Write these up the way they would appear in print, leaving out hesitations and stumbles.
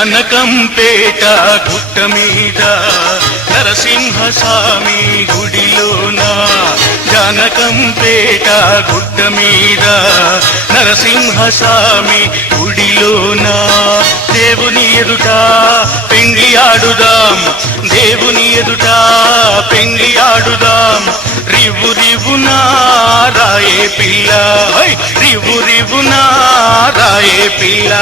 జానకంపేట గుట్ట మీద నరసింహస్వామి గుడిలోన జానకంపేట గుట్ట మీద నరసింహస్వామి గుడిలోన దేవుని ఎదుట పెండ్లి ఆడుదాం దేవుని ఎదుట పెండ్లి ఆడుదాం రివు రివునా రాయే పిల్ల రివు రివునా రాయే పిల్ల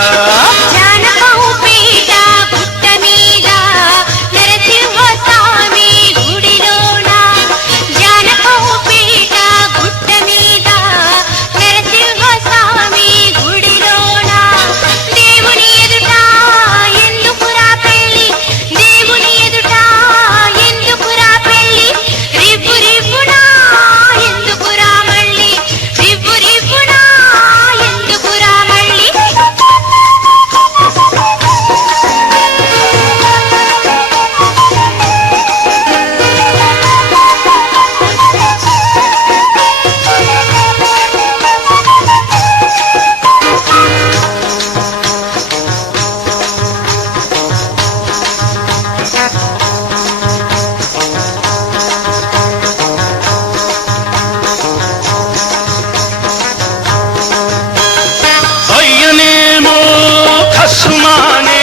ఖసుమానే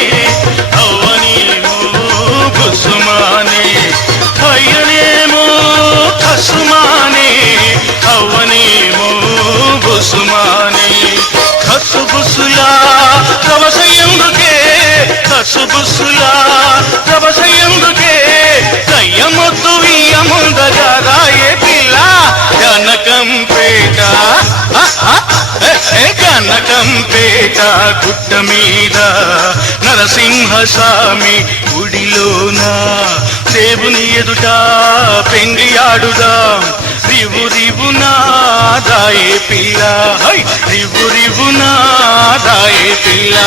అవ్వనేమో బుసుమానే అయ్యనేమో ఖసుమానే అవ్వనేమో బుసుమానే ఖసుబుసులా రవసయందుకే ఖసుబుసులా రవసయందుకే కయ్యమొద్దు ఇయ్యముందగా రాయే పిల్ల జానకంపేట కనకంపేట గుట్ట మీద నరసింహస్వామి గుడిలోన దేవుని ఎదుట పెండ్లి ఆడుదాం రివు రివునా రాయే పిల్ల రివు రివునా రాయే పిల్ల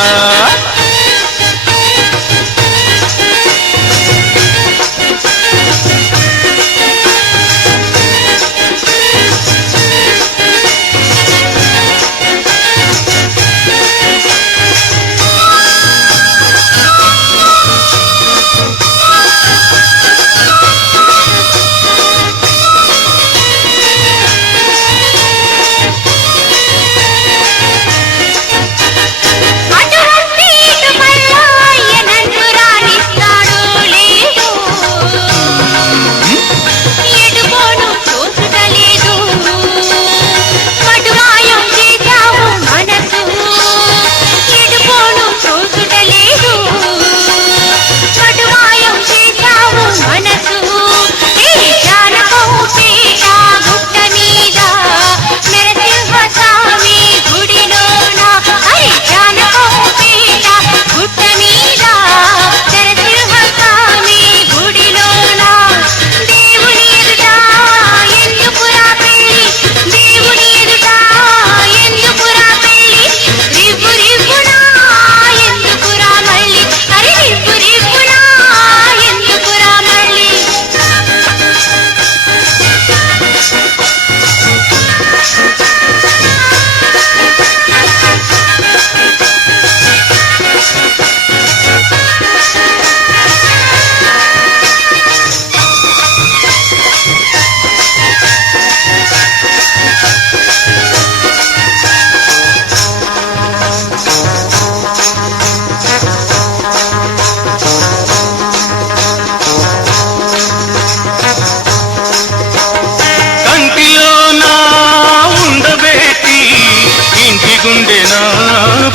గుండెనా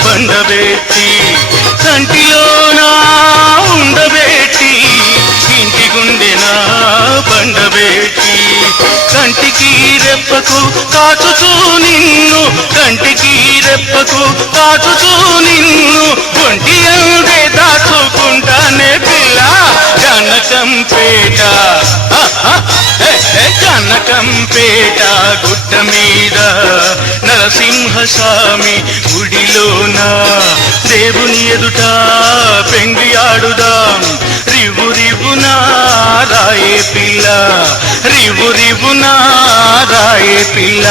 బండబెట్టి కంటిలోనా ఉండబెట్టి ఇంటి గుండెనా బండబెట్టి కంటికి రెప్పకు కాచుచూ నిన్ను కంటికి రెప్పకు కాచుచూ నిన్ను ఒంటి అందే దాచుకుంటానే పిల్ల జానకంపేట కనకంపేట గుట్ట మీద నరసింహస్వామి గుడిలోన దేవుని ఎదుట పెండ్లి ఆడుదాం రివు రివునా రాయే పిల్ల రివు రివునా రాయే పిల్ల